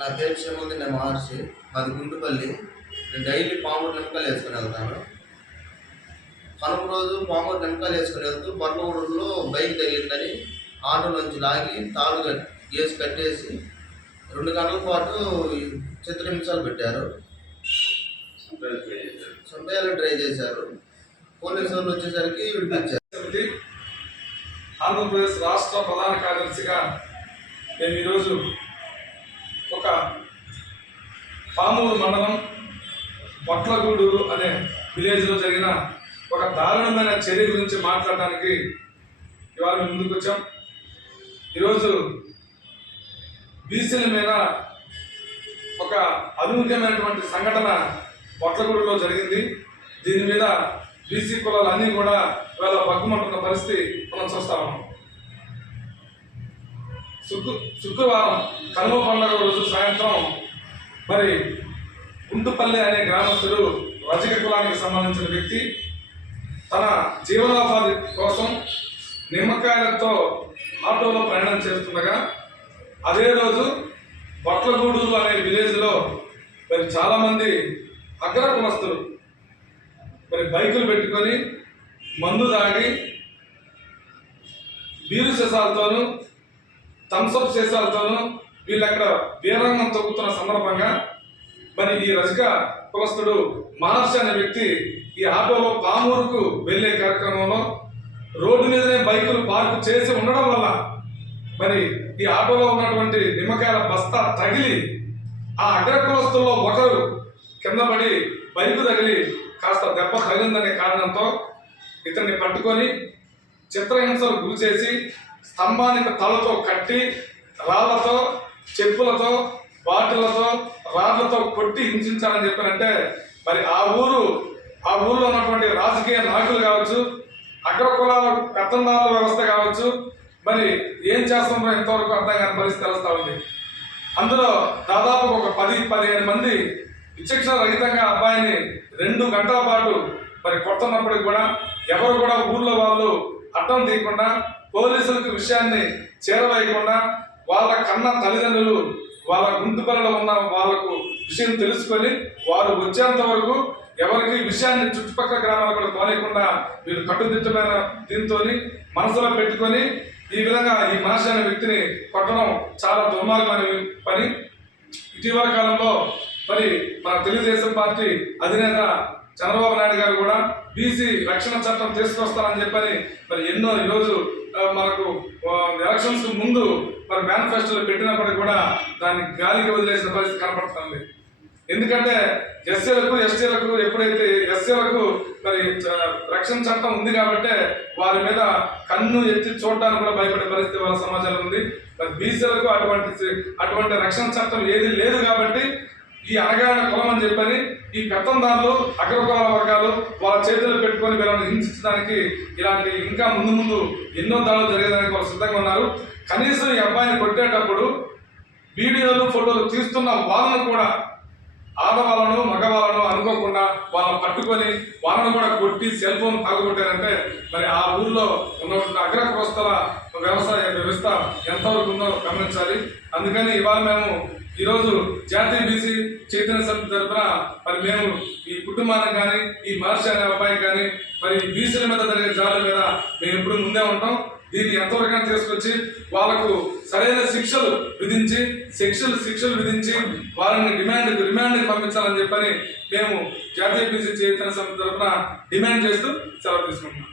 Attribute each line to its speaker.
Speaker 1: నా పేరు క్షేమంది నేను మహర్షి. మాది గుంటుపల్లి నేను డైలీ పామూరు నిమ్మకాయలు వేసుకుని వెళ్తాను. కనుమ రోజు పామూరు నిమ్మకాయలు వేసుకుని వెళ్తూ బర్లగూడలో బైక్ తగిలిందని ఆటో నుంచి లాగి తాడు వేసి కట్టేసి రెండు గంటల పాటు చిత్ర హింసలు పెట్టారు. చంపేయాలని ట్రై చేశారు. పోలీసు వాళ్ళు వచ్చేసరికి విడిపించారు.
Speaker 2: ఆంధ్రప్రదేశ్ రాష్ట్ర ప్రధాన కార్యదర్శిగా మేము ఈరోజు ఒక పామూరు మండలం బొట్లగూడూరు అనే విలేజ్లో జరిగిన ఒక దారుణమైన చర్య గురించి మాట్లాడడానికి ఇవాళ మేము ముందుకు వచ్చాం. ఈరోజు బీసీల మీద ఒక అనూహ్యమైనటువంటి సంఘటన బొట్లగూడలో జరిగింది. దీని మీద బీసీ కులాలు అన్నీ కూడా ఇవాళ పగ్గుమంటున్న పరిస్థితి మనం చూస్తా ఉన్నాం. శుక్ర శుక్రవారం కనుమ పండుగ రోజు సాయంత్రం మరి గుండుపల్లి అనే గ్రామస్తుడు రజక కులానికి సంబంధించిన వ్యక్తి తన జీవనోపాధి కోసం నిమ్మకాయలతో ఆటోలో ప్రయాణం చేస్తుండగా అదే రోజు బొట్లగూడూరు అనే విలేజ్లో మరి చాలామంది అగ్ర కులస్తులు మరి బైకులు పెట్టుకొని మందు దాడి బీరు సీసాలతోనూ థమ్స్అప్ సీసాలతోనూ వీళ్ళు అక్కడ వీరంగం తొక్కుతున్న సందర్భంగా మరి ఈ రజక కులస్తుడు మహర్షి అనే వ్యక్తి ఈ ఆటోలో పామూరుకు వెళ్ళే కార్యక్రమంలో రోడ్డు మీదనే బైకులు పార్కు చేసి ఉండడం వల్ల మరి ఈ ఆటోలో ఉన్నటువంటి నిమ్మకాయల బస్తా తగిలి ఆ అగ్ర కులస్తుల్లో ఒకరు కింద పడి బైకు తగిలి కాస్త దెబ్బ తగిలిందనే కారణంతో ఇతన్ని పట్టుకొని చిత్రహింసలు గురి చేసి స్తంభానికి తలతో కట్టి రాళ్ళతో చెప్పులతో బాటిలతో రాళ్ళతో కొట్టి హింసించాలని చెప్పారంటే మరి ఆ ఊరు ఆ ఊర్లో ఉన్నటువంటి రాజకీయ నాయకులు కావచ్చు అగ్రకులాల పెత్తందారుల వ్యవస్థ కావచ్చు మరి ఏం చేస్తుందో ఇంతవరకు అర్థం కాని పరిస్థితి తెలుస్తా ఉంది. అందులో దాదాపు ఒక పది పదిహేను మంది విచక్షణ రహితంగా అబ్బాయిని రెండు గంటల పాటు మరి కొడుతున్నప్పటికి కూడా ఎవరు కూడా ఊర్లో వాళ్ళు అడ్డం తీయకుండా పోలీసులకు విషయాన్ని చేరవేయకుండా వాళ్ళ కన్న తల్లిదండ్రులు వాళ్ళ గుంటుపల్లిలో ఉన్న వాళ్ళకు విషయం తెలుసుకొని వారు వచ్చేంత వరకు ఎవరికి విషయాన్ని చుట్టుపక్కల గ్రామాలు కూడా పోలేకుండా మీరు కట్టుదిట్టమైన దీంతో మనసులో పెట్టుకొని ఈ విధంగా ఈ మనిషి అనే వ్యక్తిని కొట్టడం చాలా దుర్మార్గమైన పని. ఇటీవల కాలంలో మరి మన తెలుగుదేశం పార్టీ అధినేత చంద్రబాబు నాయుడు గారు కూడా బీసీ రక్షణ చట్టం తీసుకొస్తారని చెప్పని మరి ఎన్నో ఈరోజు మనకు ఎలక్షన్స్ ముందు మరి మేనిఫెస్టోలో పెట్టినప్పటికీ కూడా దాన్ని గాలికి వదిలేసిన పరిస్థితి కనపడుతుంది ఎందుకంటే ఎస్సీలకు ఎస్టీలకు ఎప్పుడైతే ఎస్సీలకు మరి చ- రక్షణ చట్టం ఉంది కాబట్టి వారి మీద కన్ను ఎత్తి చూడడానికి కూడా భయపడే పరిస్థితి వాళ్ళ సమాజంలో ఉంది. మరి బీసీలకు అటువంటి అటువంటి రక్షణ చట్టం ఏది లేదు కాబట్టి ఈ అనగాన కులం అని చెప్పని ఈ పెత్తందారులు అగ్రకుల వర్గాలు వాళ్ళ చేతులు పెట్టుకొని వీళ్ళని హింసించడానికి ఇలాంటి ఇంకా ముందు ముందు ఎన్నో దాడులు జరిగేదానికి వాళ్ళు సిద్ధంగా ఉన్నారు. కనీసం ఈ అబ్బాయిని కొట్టేటప్పుడు వీడియోలు ఫోటోలు తీస్తున్న వాళ్ళను కూడా ఆడవాళ్ళను మగవాళ్ళను అనుకోకుండా వాళ్ళని పట్టుకొని వాళ్ళను కూడా కొట్టి సెల్ ఫోన్ పాల్గొట్టారంటే మరి ఆ ఊర్లో ఉన్నటువంటి అగ్ర వ్యవసాయ వ్యవస్థ ఎంతవరకు ఉందో గమనించాలి. అందుకని ఇవాళ మేము ఈరోజు జాతీయ బీసీ చైతన్య సమితి తరఫున మరి మేము ఈ కుటుంబానికి కానీ ఈ మహర్షి అనే అబ్బాయి కానీ మరి బీసీల మీద జరిగే జాల మీద మేము ఎప్పుడు ముందే ఉంటాం. దీన్ని ఎంతవరకు తీసుకొచ్చి వాళ్ళకు సరైన శిక్షలు విధించి శిక్షలు శిక్షలు విధించి వారిని డిమాండ్ రిమాండ్కి పంపించాలని చెప్పని మేము జాతీయ బీసీ చైతన్య సమితి తరఫున డిమాండ్ చేస్తూ సెలవు తీసుకుంటున్నాం.